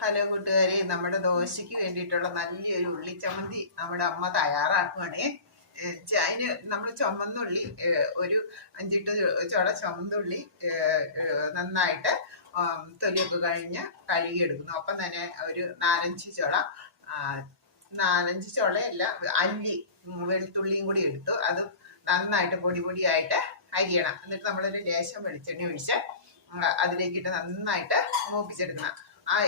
Hello കൂട്ടുകാരെ, നമ്മുടെ ദോശയ്ക്ക് വേണ്ടിയിട്ടുള്ള നല്ലൊരു ഉള്ളിച്ചമ്മന്തി നമ്മുടെ അമ്മ തയ്യാറാക്കുകയാണേ. അതിന് നമ്മൾ ചുമന്നുള്ളി ഒരു 5-8 ചുള ചുമന്നുള്ളി നന്നായിട്ട് തൊലിയൊക്കെ കഴിഞ്ഞ് കഴുകിയെടുക്കുന്നു. ഒപ്പം തന്നെ ഒരു 4-5 ചുള 4-5 ചുളയല്ല അല്ലി വെളുത്തുള്ളിയും കൂടി എടുത്തു. അത് നന്നായിട്ട് പൊടി പൊടിയായിട്ട് അരിയണം. എന്നിട്ട് നമ്മളൊരു ലേശം വെളിച്ചെണ്ണ ഒഴിച്ച് അതിലേക്കിട്ട് നന്നായിട്ട് മൂപ്പിച്ചെടുക്കണം. ആ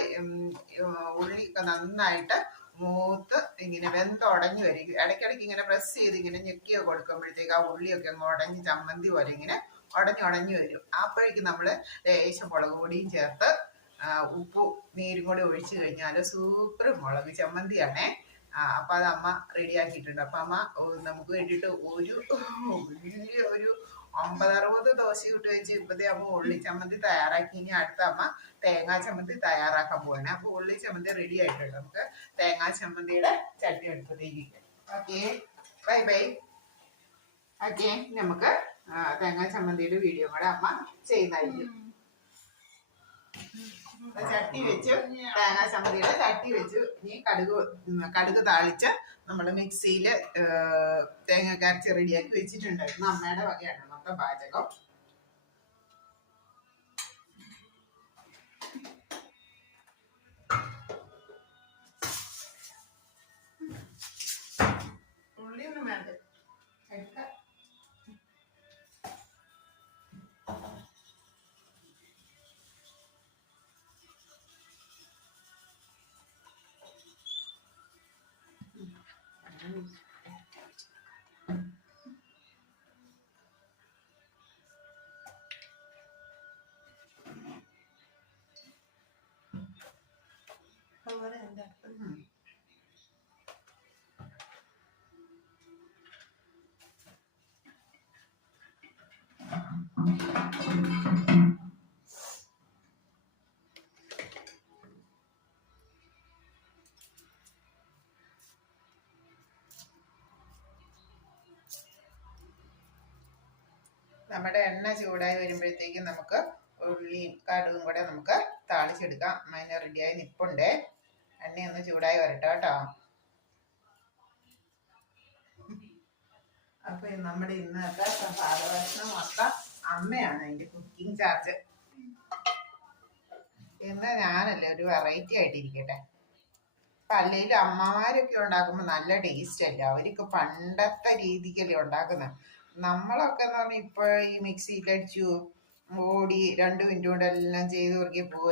ഉള്ളി ഒക്കെ നന്നായിട്ട് മൂത്ത് ഇങ്ങനെ വെന്തുടഞ്ഞു വരും. ഇടയ്ക്കിടയ്ക്ക് ഇങ്ങനെ പ്രസ് ചെയ്ത് ഇങ്ങനെ ഞെക്കിയോ കൊടുക്കുമ്പോഴത്തേക്ക് ആ ഉള്ളിയൊക്കെ അങ്ങ് ഉടഞ്ഞ് ചമ്മന്തി പോലെ ഇങ്ങനെ ഉടഞ്ഞുടഞ്ഞു വരും. അപ്പോഴേക്കും നമ്മൾ ലേശം മുളക് പൊടിയും ചേർത്ത് ഉപ്പും നീരും കൂടി ഒഴിച്ചു കഴിഞ്ഞാൽ സൂപ്പർ മുളക് ചമ്മന്തിയാണേ. അപ്പൊ അത് അമ്മ റെഡിയാക്കിയിട്ടുണ്ട്. അപ്പൊ അമ്മ നമുക്ക് വേണ്ടിയിട്ട് ഒരു 50-60 ദോശ ഇട്ട് വെച്ച് ഇപ്പത്തെ അമ്മ ഉള്ളി ചമ്മന്തി തയ്യാറാക്കി. ഇനി അടുത്ത അമ്മ തേങ്ങാ ചമ്മന്തി തയ്യാറാക്കാൻ പോവാണ്. അപ്പൊ ഉള്ളി ചമ്മന്തി റെഡി ആയിട്ടുണ്ട്. നമുക്ക് തേങ്ങാ ചമ്മന്തിയുടെ ചട്ടി എടുപ്പത്തേക്ക്. Okay, bye bye. ഓക്കെ, നമുക്ക് തേങ്ങാ ചമ്മന്തിയുടെ വീഡിയോ കൂടെ അമ്മ ചെയ്യുന്നതായിരിക്കും. ചട്ടി വെച്ചു, തേങ്ങാ ചമ്മന്തിയുടെ ചട്ടി വെച്ചു. ഇനി കടുക് താളിച്ച് നമ്മൾ മിക്സിയില് തേങ്ങ അരച്ച് റെഡിയാക്കി വെച്ചിട്ടുണ്ടായിരുന്നു. അമ്മയുടെ വകയാണ് മൊത്തം പാചകം. ഉള്ളിയൊന്നും വേണ്ട, എടുക്കാം. നമ്മുടെ എണ്ണ ചൂടായി വരുമ്പോഴത്തേക്കും നമുക്ക് ഉള്ളിയും കടുകും കൂടെ നമുക്ക് താളിച്ചെടുക്കാം. അതിന് റെഡിയായി നിപ്പുണ്ടേ. എണ്ണയൊന്ന് ചൂടായി വരട്ടെ കേട്ടോ. അപ്പൊ നമ്മുടെ ഇന്നത്തെ ഭാരഭക്ഷണം മൊത്തം അമ്മയാണ് അതിന്റെ കുക്കിംഗ് ചാർജ്. ഇന്ന് ഞാനല്ലേ ഒരു വെറൈറ്റി ആയിട്ടിരിക്കട്ടെ. അപ്പൊ അല്ലെങ്കിൽ അമ്മമാരൊക്കെ ഉണ്ടാക്കുമ്പോൾ നല്ല ടേസ്റ്റ് അല്ലേ. അവർക്ക് പണ്ടത്തെ രീതിക്കല്ലേ ഉണ്ടാക്കുന്നത്. നമ്മളൊക്കെ എന്ന് പറഞ്ഞാൽ ഇപ്പൊ ഈ മിക്സിയിലടിച്ചു ഓടി 2 മിനിറ്റ് കൊണ്ട് എല്ലാം ചെയ്ത് കൊടുക്കി പോകും.